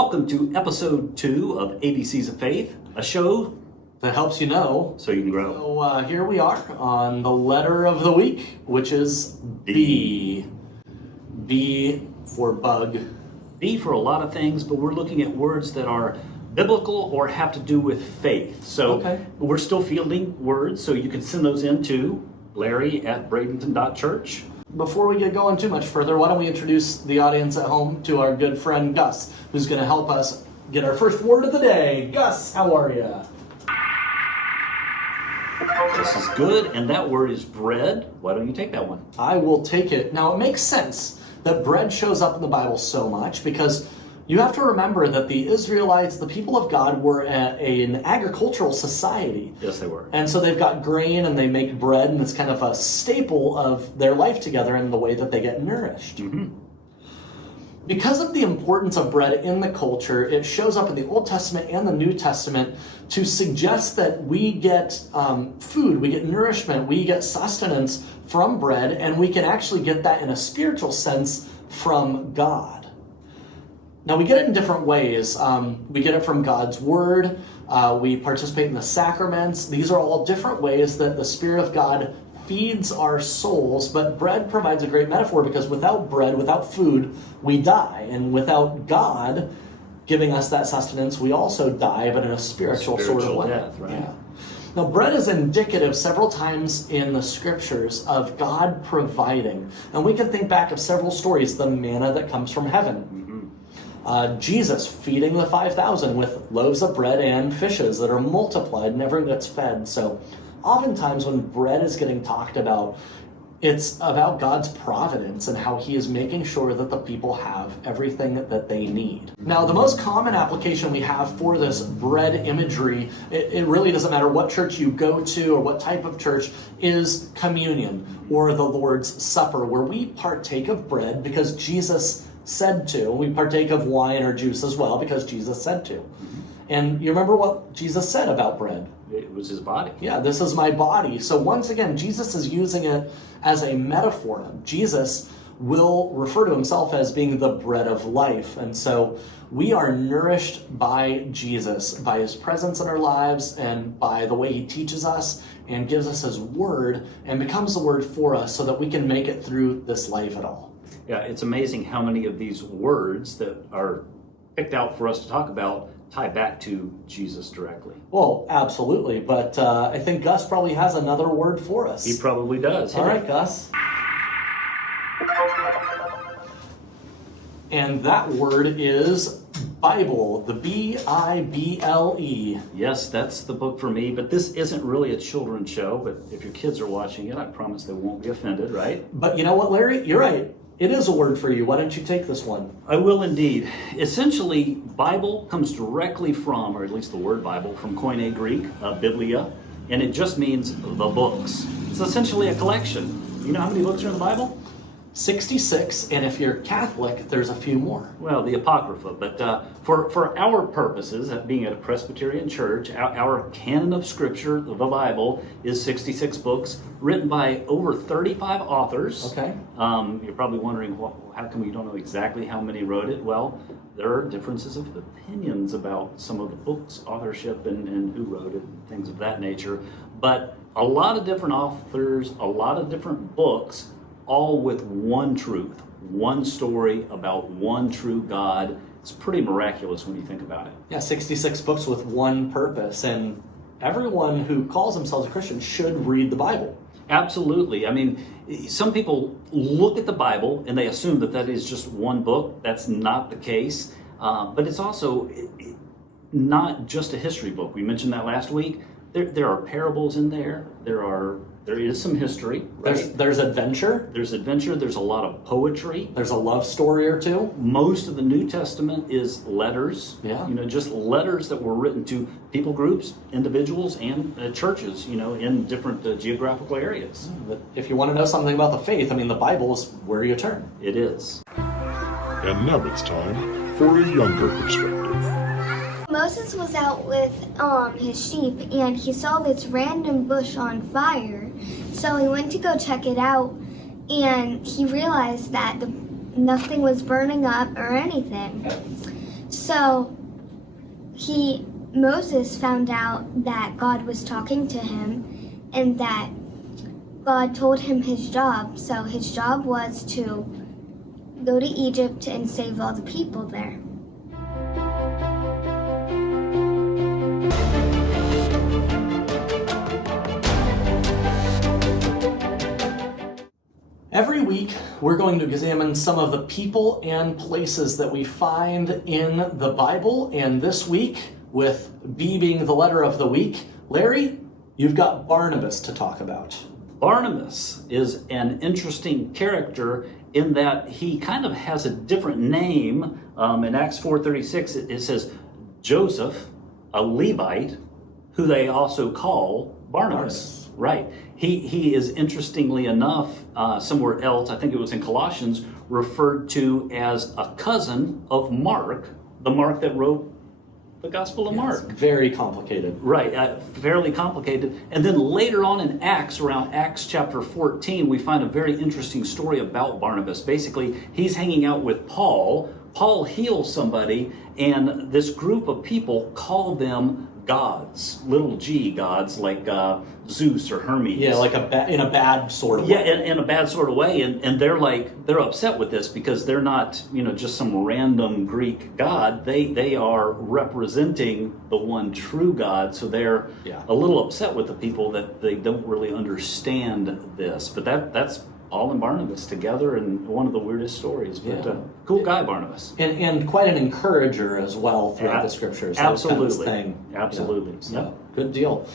Welcome to episode 2 of ABCs of Faith, a show that helps you know so you can grow. So here we are on the letter of the week, which is B. B for bug. B for a lot of things, but we're looking at words that are biblical or have to do with faith. So We're still fielding words, so you can send those in to Larry@Bradenton.church. Before we get going too much further, why don't we introduce the audience at home to our good friend Gus, who's going to help us get our first word of the day. Gus, how are you? This is good, and that word is bread. Why don't you take that one? I will take it. Now, it makes sense that bread shows up in the Bible so much because you have to remember that the Israelites, the people of God, were an agricultural society. Yes, they were. And so they've got grain and they make bread, and it's kind of a staple of their life together and the way that they get nourished. Mm-hmm. Because of the importance of bread in the culture, it shows up in the Old Testament and the New Testament to suggest that we get food, we get nourishment, we get sustenance from bread, and we can actually get that in a spiritual sense from God. Now, we get it in different ways. We get it from God's Word. We participate in the sacraments. These are all different ways that the Spirit of God feeds our souls, but bread provides a great metaphor because without bread, without food, we die. And without God giving us that sustenance, we also die, but in a spiritual sort of way. Death, right? Yeah. Now, bread is indicative several times in the scriptures of God providing. And we can think back of several stories, the manna that comes from heaven. Jesus feeding the 5,000 with loaves of bread and fishes that are multiplied and everyone gets fed. So oftentimes when bread is getting talked about, it's about God's providence and how he is making sure that the people have everything that they need. Now, the most common application we have for this bread imagery, it really doesn't matter what church you go to or what type of church, is communion or the Lord's Supper, where we partake of bread because Jesus said to. We partake of wine or juice as well because Jesus said to. And you remember what Jesus said about bread? It was his body. Yeah, this is my body. So once again, Jesus is using it as a metaphor. Jesus will refer to himself as being the bread of life. And so we are nourished by Jesus, by his presence in our lives and by the way he teaches us and gives us his word and becomes the word for us so that we can make it through this life at all. Yeah, it's amazing how many of these words that are picked out for us to talk about tie back to Jesus directly. Well, absolutely, but I think Gus probably has another word for us. He probably does. All right, Gus. And that word is Bible, the B-I-B-L-E. Yes, that's the book for me, but this isn't really a children's show, but if your kids are watching it, I promise they won't be offended, right? But you know what, Larry? You're right. It is a word for you. Why don't you take this one? I will indeed. Essentially, Bible comes directly from, or at least the word Bible, from Koine Greek, Biblia, and it just means the books. It's essentially a collection. You know how many books are in the Bible? 66, and if you're Catholic, there's a few more. Well, the Apocrypha, but for our purposes, being at a Presbyterian church, our canon of Scripture, the Bible, is 66 books written by over 35 authors. Okay. You're probably wondering, how come you don't know exactly how many wrote it? Well, there are differences of opinions about some of the books' authorship and who wrote it, and things of that nature. But a lot of different authors, a lot of different books, all with one truth, one story about one true God. It's pretty miraculous when you think about it. Yeah, 66 books with one purpose, and everyone who calls themselves a Christian should read the Bible. Absolutely. I mean, some people look at the Bible and they assume that that is just one book. That's not the case. But it's also not just a history book. We mentioned that last week. There are parables in there. There is some history. Right? There's adventure. There's adventure. There's a lot of poetry. There's a love story or two. Most of the New Testament is letters. Yeah. Just letters that were written to people groups, individuals, and churches, in different geographical areas. But if you want to know something about the faith, the Bible is where you turn. It is. And now it's time for a younger perspective. Moses was out with his sheep and he saw this random bush on fire. So he went to go check it out and he realized that nothing was burning up or anything. So Moses found out that God was talking to him and that God told him his job. So his job was to go to Egypt and save all the people there. Every week, we're going to examine some of the people and places that we find in the Bible. And this week, with B being the letter of the week, Larry, you've got Barnabas to talk about. Barnabas is an interesting character in that he kind of has a different name. In Acts 4:36, it says Joseph, a Levite, who they also call Barnabas. Right. He is, interestingly enough, somewhere else, I think it was in Colossians, referred to as a cousin of Mark, the Mark that wrote the Gospel of Mark. Very complicated. Right, fairly complicated. And then later on in Acts, around Acts chapter 14, we find a very interesting story about Barnabas. Basically, he's hanging out with Paul. Paul heals somebody, and this group of people call them gods, little g gods, like Zeus or Hermes. Yeah, like in a bad sort of way. Yeah, in a bad sort of way, and they're upset with this because they're not, just some random Greek god. They are representing the one true God, so they're a little upset with the people that they don't really understand this. But that's Paul and Barnabas together, and one of the weirdest stories. But cool guy, Barnabas, and quite an encourager as well throughout the scriptures. Absolutely, kind of thing. Absolutely. So, good deal.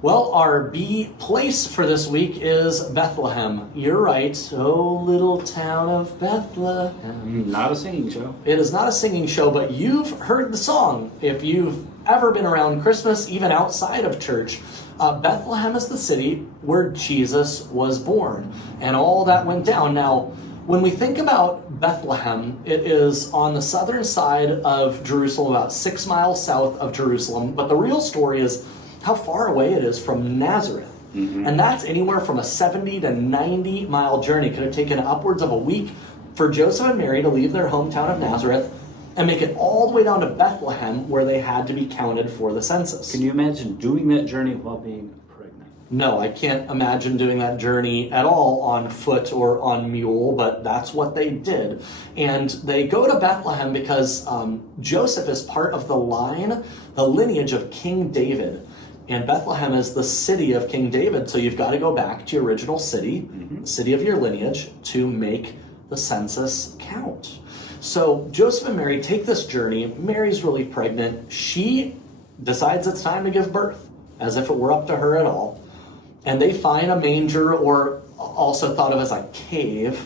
Well, our B place for this week is Bethlehem. You're right. Oh, little town of Bethlehem. Not a singing show. It is not a singing show, but you've heard the song. If you've ever been around Christmas, even outside of church, Bethlehem is the city where Jesus was born, and all that went down. Now, when we think about Bethlehem, it is on the southern side of Jerusalem, about 6 miles south of Jerusalem, but the real story is how far away it is from Nazareth. Mm-hmm. And that's anywhere from a 70 to 90 mile journey. It could have taken upwards of a week for Joseph and Mary to leave their hometown of Nazareth and make it all the way down to Bethlehem, where they had to be counted for the census. Can you imagine doing that journey while being pregnant? No, I can't imagine doing that journey at all on foot or on mule, but that's what they did. And they go to Bethlehem because Joseph is part of the lineage of King David. And Bethlehem is the city of King David, so you've got to go back to your original city, the city of your lineage, to make the census count. So Joseph and Mary take this journey. Mary's really pregnant. She decides it's time to give birth, as if it were up to her at all. And they find a manger, or also thought of as a cave,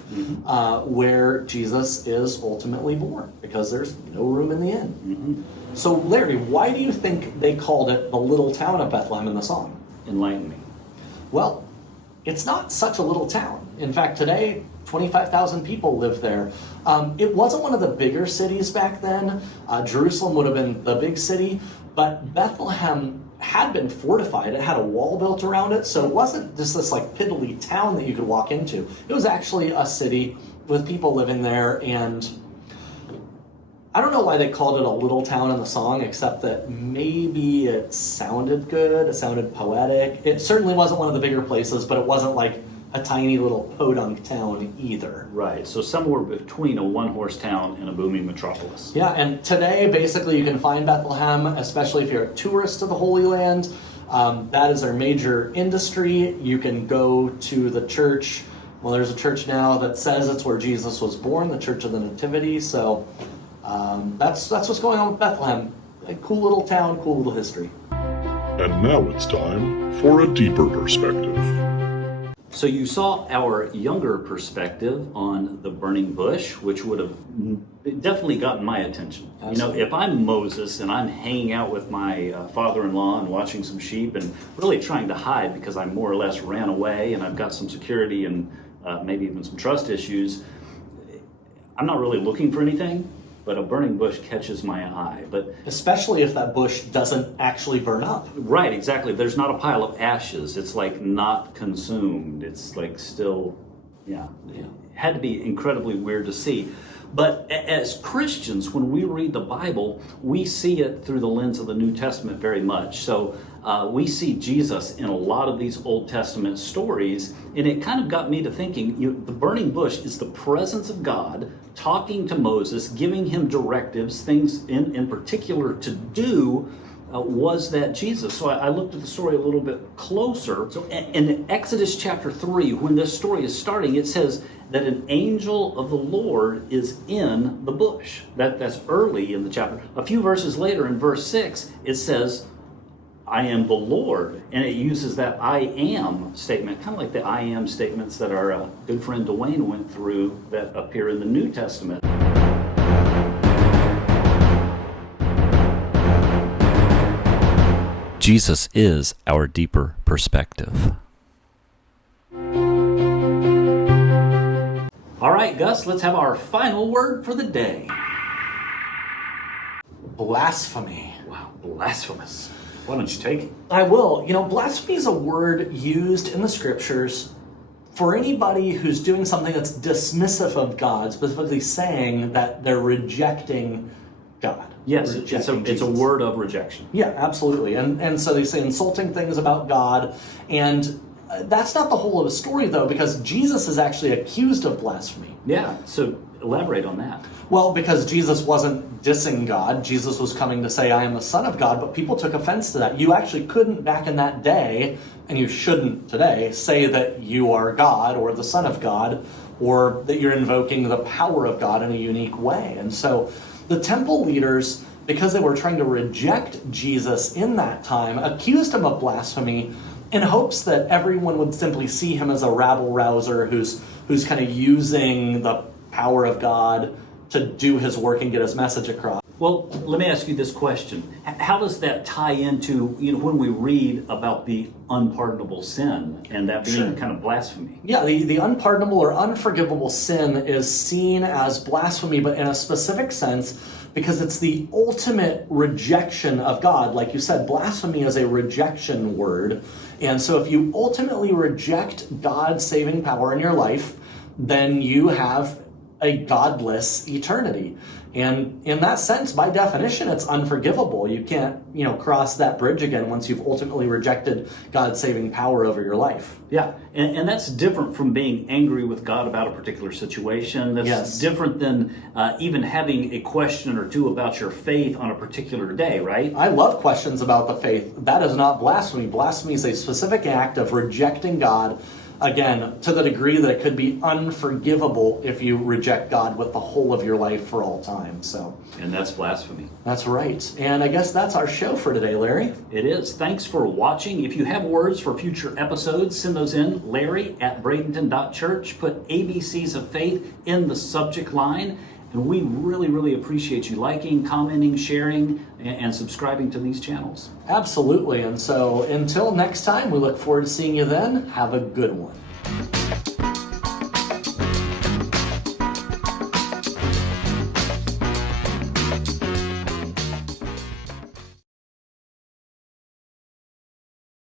where Jesus is ultimately born, because there's no room in the inn. Mm-hmm. So Larry, why do you think they called it the little town of Bethlehem in the song? Enlighten me. Well, it's not such a little town. In fact, today, 25,000 people live there. It wasn't one of the bigger cities back then. Jerusalem would have been the big city, but Bethlehem had been fortified. It had a wall built around it, so it wasn't just this like piddly town that you could walk into. It was actually a city with people living there, and I don't know why they called it a little town in the song, except that maybe it sounded good, it sounded poetic. It certainly wasn't one of the bigger places, but it wasn't like a tiny little podunk town either. Right, so somewhere between a one-horse town and a booming metropolis. Yeah, and today basically you can find Bethlehem, especially if you're a tourist to the Holy Land. That is their major industry. You can go to the church. Well, there's a church now that says it's where Jesus was born, the Church of the Nativity. So that's what's going on with Bethlehem. A cool little town, cool little history. And now it's time for a deeper perspective. So you saw our younger perspective on the burning bush, which would have definitely gotten my attention. Absolutely. If I'm Moses and I'm hanging out with my father-in-law and watching some sheep and really trying to hide because I more or less ran away and I've got some security and maybe even some trust issues, I'm not really looking for anything, but a burning bush catches my eye. But especially if that bush doesn't actually burn up. Right, exactly. There's not a pile of ashes. It's like not consumed. It's like still, It had to be incredibly weird to see. But as Christians, when we read the Bible, we see it through the lens of the New Testament very much. So we see Jesus in a lot of these Old Testament stories, and it kind of got me to thinking, the burning bush is the presence of God talking to Moses, giving him directives, things in particular to do. Was that Jesus? So I looked at the story a little bit closer. So in Exodus chapter 3, when this story is starting, it says that an angel of the Lord is in the bush. That's early in the chapter. A few verses later, in verse 6, it says, I am the Lord. And it uses that I am statement, kind of like the I am statements that our good friend Dwayne went through that appear in the New Testament. Jesus is our deeper perspective. All right, Gus, let's have our final word for the day. Blasphemy. Wow, blasphemous. Why don't you take it? I will. Blasphemy is a word used in the scriptures for anybody who's doing something that's dismissive of God, specifically saying that they're rejecting God. Yes, it's a word of rejection. Yeah, absolutely. And so they say insulting things about God. And that's not the whole of the story, though, because Jesus is actually accused of blasphemy. Yeah, so elaborate on that. Well, because Jesus wasn't dissing God. Jesus was coming to say, I am the Son of God, but people took offense to that. You actually couldn't back in that day, and you shouldn't today, say that you are God or the Son of God, or that you're invoking the power of God in a unique way. And so the temple leaders, because they were trying to reject Jesus in that time, accused him of blasphemy in hopes that everyone would simply see him as a rabble-rouser who's kind of using the power of God to do his work and get his message across. Well, let me ask you this question. How does that tie into, when we read about the unpardonable sin and that being kind of blasphemy? Yeah, the unpardonable or unforgivable sin is seen as blasphemy, but in a specific sense, because it's the ultimate rejection of God. Like you said, blasphemy is a rejection word. And so if you ultimately reject God's saving power in your life, then you have a godless eternity. And in that sense, by definition, it's unforgivable. You can't, cross that bridge again once you've ultimately rejected God's saving power over your life. Yeah, and that's different from being angry with God about a particular situation. That's different than even having a question or two about your faith on a particular day, right? I love questions about the faith. That is not blasphemy. Blasphemy is a specific act of rejecting God, again, to the degree that it could be unforgivable if you reject God with the whole of your life for all time. And that's blasphemy. That's right. And I guess that's our show for today, Larry. It is. Thanks for watching. If you have words for future episodes, send those in. Larry@Bradenton.church. Put ABCs of Faith in the subject line. And we really, really appreciate you liking, commenting, sharing, and subscribing to these channels. Absolutely. And so until next time, we look forward to seeing you then. Have a good one.